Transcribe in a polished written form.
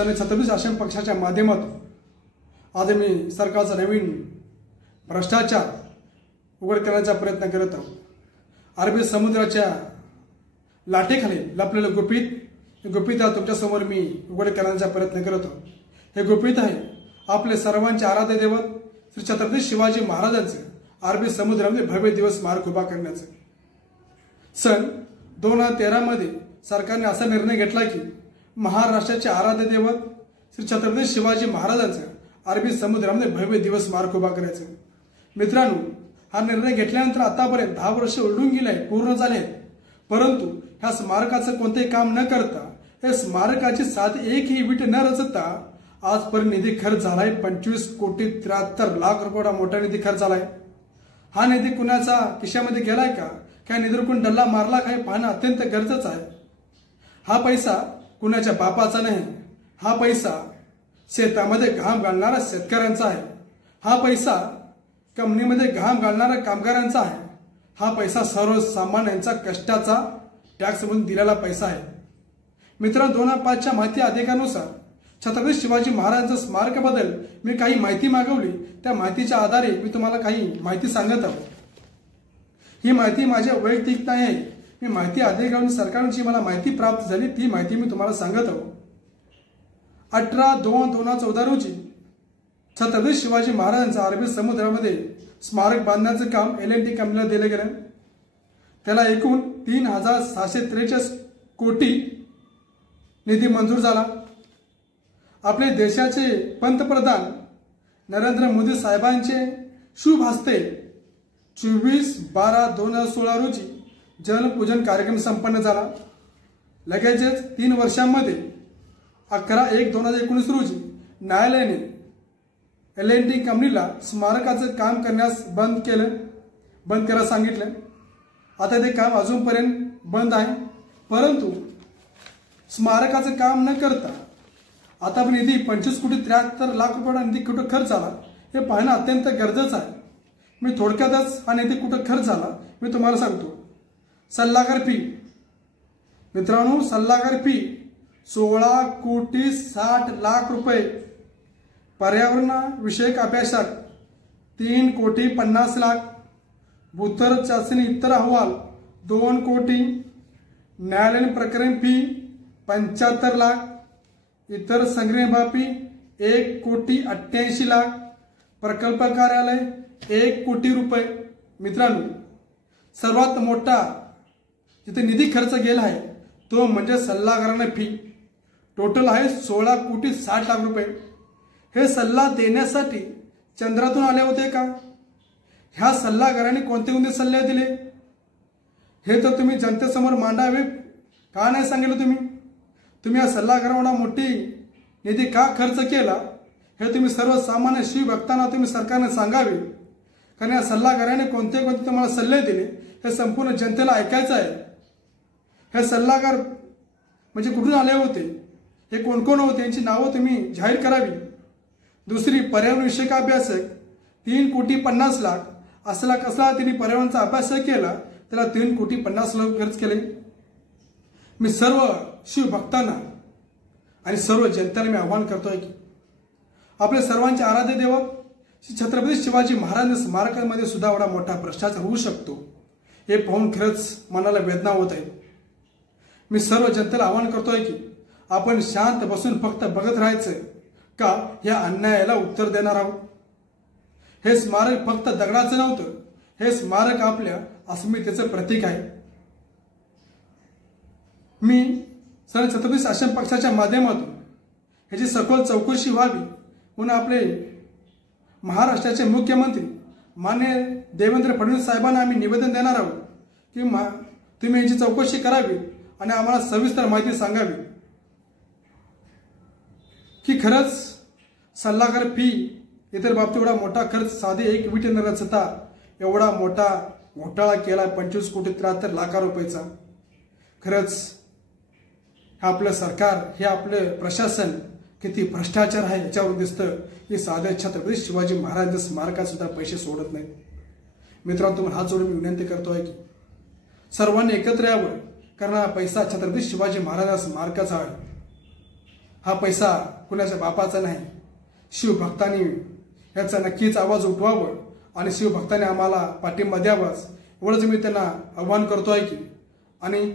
सन 36 आश्रम पक्षाच्या माध्यमातून आज मी सरकारचा नवीन भ्रष्टाचार उघड करण्याचा प्रयत्न करत आहोत। अरबी समुद्राच्या लाटेखाली लपलेलं गुपित तुमच्यासमोर मी उघड करण्याचा प्रयत्न करत आहोत। हे गुपित आहे आपले सर्वांचे आराध्य दैवत श्री छत्रपती शिवाजी महाराजांचे अरबी समुद्रामध्ये भव्य दिवस स्मारक उभा करण्याचे। सन 2013 मध्ये सरकारने असा निर्णय घेतला की महाराष्ट्राचे आराध्य दैवत श्री छत्रपती शिवाजी महाराजांचे अरबी समुद्रामध्ये भव्य दिवस स्मारक उभा करायचे। मित्रांनो, हा निर्णय घेतल्यानंतर आतापर्यंत 10 वर्ष उलटून गेले, पूर्ण झाले, परंतु ह्या स्मारकाचं कोणतेही काम न करता या स्मारकाची साधी एकही वीट न रचता आजपर्यंत निधी खर्च झालाय 25,73,00,000 रुपये मोठा निधी खर्च झालाय। हा निधी कुणाचा खिशामध्ये गेलाय का, काय निधीतून डल्ला मारला काय पाहणं अत्यंत गरजेचं आहे। हा पैसा कुणाच्या बापाचा नाही, हा पैसा शेतामध्ये घाम घालणाऱ्या शेतकऱ्यांचा आहे, हा पैसा कंपनीमध्ये घाम घालणाऱ्या कामगारांचा आहे, हा पैसा सर्वसामान्यांचा कष्टाचा टॅक्स म्हणून दिलेला पैसा आहे। मित्रांनो, 2005 च्या माहिती अधिकारानुसार छत्रपती शिवाजी महाराजांच्या स्मारकाबद्दल मी काही माहिती मागवली, त्या माहितीच्या आधारे मी तुम्हाला काही माहिती सांगत आहोत। ही माहिती माझ्या वैयक्तिक नाही आहे, मी माहिती अधिकाऱ्यांनी सरकारची मला माहिती प्राप्त झाली ती माहिती मी तुम्हाला सांगत आहोत। 18/2/2014 रोजी छत्रपती शिवाजी महाराजांच्या अरबी समुद्रामध्ये स्मारक बांधण्याचे काम L&T कंपनीला दिले गेले। त्याला एकूण 3,643 कोटी निधी मंजूर झाला। आपले देशाचे पंतप्रधान नरेंद्र मोदी साहेबांचे शुभ हस्ते 24/12/2016 रोजी जलपूजन कार्यक्रम संपन्न झाला। लगेचच 3 वर्षांमध्ये 11/1/2019 रोजी न्यायालयाने L&T कंपनीला स्मारकाचं काम करण्यास बंद करायला सांगितलं। आता ते काम अजूनपर्यंत बंद आहे, परंतु स्मारकाचं काम न करता आता निधी 25,73,00,000 रुपये निधी कुठं खर्च झाला हे पाहणं अत्यंत गरजेचं आहे। मी थोडक्यातच हा निधी कुठं खर्च झाला मी तुम्हाला सांगतो। सल्लागार फी, मित्रांनो, सल्लागार फी 16,60,00,000 रुपये, पर्यावरण विषयक अभ्यासक 3,50,00,000, भूतर चाचणी इतर अहवाल 2 कोटी, न्यायालयीन प्रकरण फी 75,00,000, इतर संग्रह फी 1,88,00,000, प्रकल्प कार्यालय 1 कोटी रुपये। मित्रांनो, सर्वात मोठा जिथे निधी खर्च गेला आहे तो म्हणजे सल्लागारांना फी, टोटल आहे 16,60,00,000 रुपये। हे सल्ला देण्यासाठी चंद्रातून आले होते का? ह्या सल्लागारांनी कोणते कोणते सल्ले दिले हे तर तुम्ही जनतेसमोर मांडावे का नाही सांगितलं? तुम्ही या सल्लागारांना मोठी निधी का खर्च केला हे तुम्ही सर्वसामान्य शिवभक्तांना तुम्ही सरकारने सांगावे, कारण या सल्लागारांनी कोणते कोणते तुम्हाला सल्ले दिले हे संपूर्ण जनतेला ऐकायचं आहे। हे सल्लागार म्हणजे कुठून आले होते, हे कोण कोण होते, यांची नावं तुम्ही जाहीर करावी। दुसरी, पर्यावरण विषयक अभ्यासक 3,50,00,000 असला कसला त्यांनी पर्यावरणाचा अभ्यास केला, त्याला 3,50,00,000 खर्च केले। मी सर्व शिवभक्तांना आणि सर्व जनतेला मी आवाहन करतोय की आपले सर्वांचे आराध्य दैवत श्री छत्रपती शिवाजी महाराज स्मारकामध्ये सुद्धा एवढा मोठा भ्रष्टाचार होऊ शकतो हे पाहून खरंच मनाला वेदना होत आहे। मी सर्व जनतेला आवाहन करतोय की आपण शांत बसून फक्त बघत राहायचं का या अन्यायाला उत्तर देणार आहोत? हे स्मारक फक्त दगडाचं नव्हतं, हे स्मारक आपल्या अस्मितेचं प्रतीक आहे। मी सन 36 आश्रम पक्षाच्या माध्यमातून ह्याची सखोल चौकशी व्हावी म्हणून आपले महाराष्ट्राचे मुख्यमंत्री माननीय देवेंद्र फडणवीस साहेबांना आम्ही निवेदन देणार आहोत की तुम्ही याची चौकशी करावी आणि आम्हाला सविस्तर माहिती सांगावी की खरंच सल्लागार फी इतर बाबतीत एवढा मोठा खर्च साधे एक वीट न रचता एवढा मोठा घोटाळा केला 25,73,00,000 रुपयाचा। खरंच हे आपलं सरकार, हे आपलं प्रशासन किती भ्रष्टाचार आहे याच्यावरून दिसतं की साधे छत्रपती शिवाजी महाराजांच्या स्मारकात सुद्धा पैसे सोडत नाहीत। मित्रांनो, तुम्हाला हात जोडून मी विनंती करतोय की सर्वांनी एकत्र यावं, कारण हा पैसा छत्रपती शिवाजी महाराजांच्या स्मारकाचा आहे। हा पैसा कुणाच्या बापाचा नाही. शिवभक्तांनी याचा नक्कीच आवाज उठवावं आणि शिवभक्तांनी आम्हाला पाठिंबा द्यावाच एवढंच मी त्यांना आव्हान करतोय की आणि